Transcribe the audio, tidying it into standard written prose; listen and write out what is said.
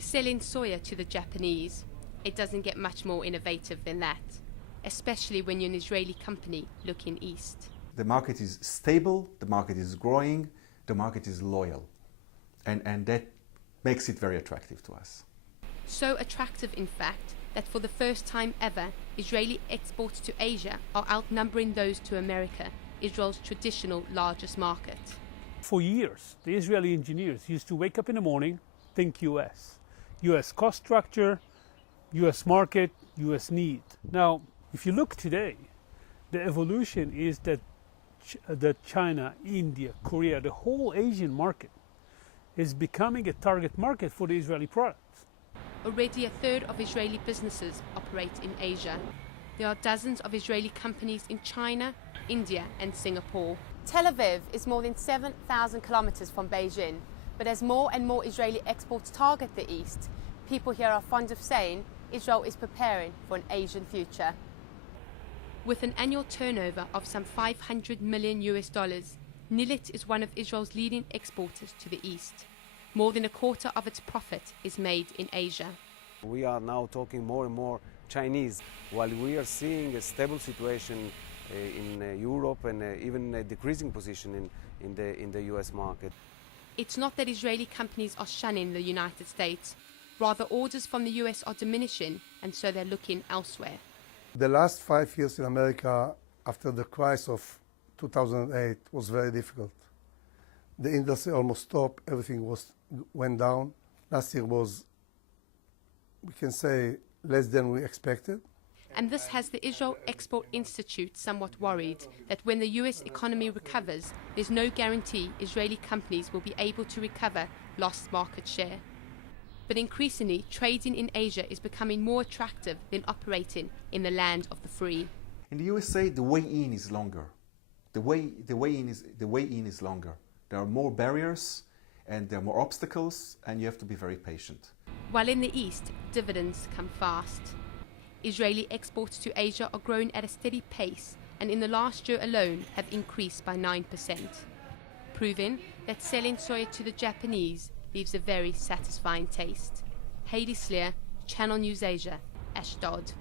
Selling soya to the Japanese, it doesn't get much more innovative than that, especially when you're an Israeli company looking east. The market is stable, the market is growing, the market is loyal, and that makes it very attractive to us. So attractive, in fact, that for the first time ever, Israeli exports to Asia are outnumbering those to America, Israel's traditional largest market. For years, the Israeli engineers used to wake up in the morning, think US. US cost structure, US market, US need. Now, if you look today, the evolution is that China, India, Korea, the whole Asian market is becoming a target market for the Israeli products. Already a third of Israeli businesses operate in Asia. There are dozens of Israeli companies in China, India and Singapore. Tel Aviv is more than 7,000 kilometers from Beijing, but as more and more Israeli exports target the east, people here are fond of saying Israel is preparing for an Asian future. With an annual turnover of some $500 million, Nilit is one of Israel's leading exporters to the east. More than a quarter of its profit is made in Asia. We are now talking more and more Chinese, while we are seeing a stable situation in Europe and even a decreasing position in the US market. It's not that Israeli companies are shunning the United States. Rather, orders from the US are diminishing, and so they're looking elsewhere. The last 5 years in America, after the crisis of 2008, was very difficult. The industry almost stopped, everything went down. Last year was, we can say, less than we expected. And this has the Israel Export Institute somewhat worried that when the US economy recovers, there's no guarantee Israeli companies will be able to recover lost market share. But increasingly, trading in Asia is becoming more attractive than operating in the land of the free. In the USA, the way in is longer. The way in is longer. There are more barriers and there are more obstacles, and you have to be very patient. While in the east, dividends come fast. Israeli exports to Asia are growing at a steady pace, and in the last year alone have increased by 9%, proving that selling soya to the Japanese leaves a very satisfying taste. Heidi Sleer, Channel News Asia, Ashdod.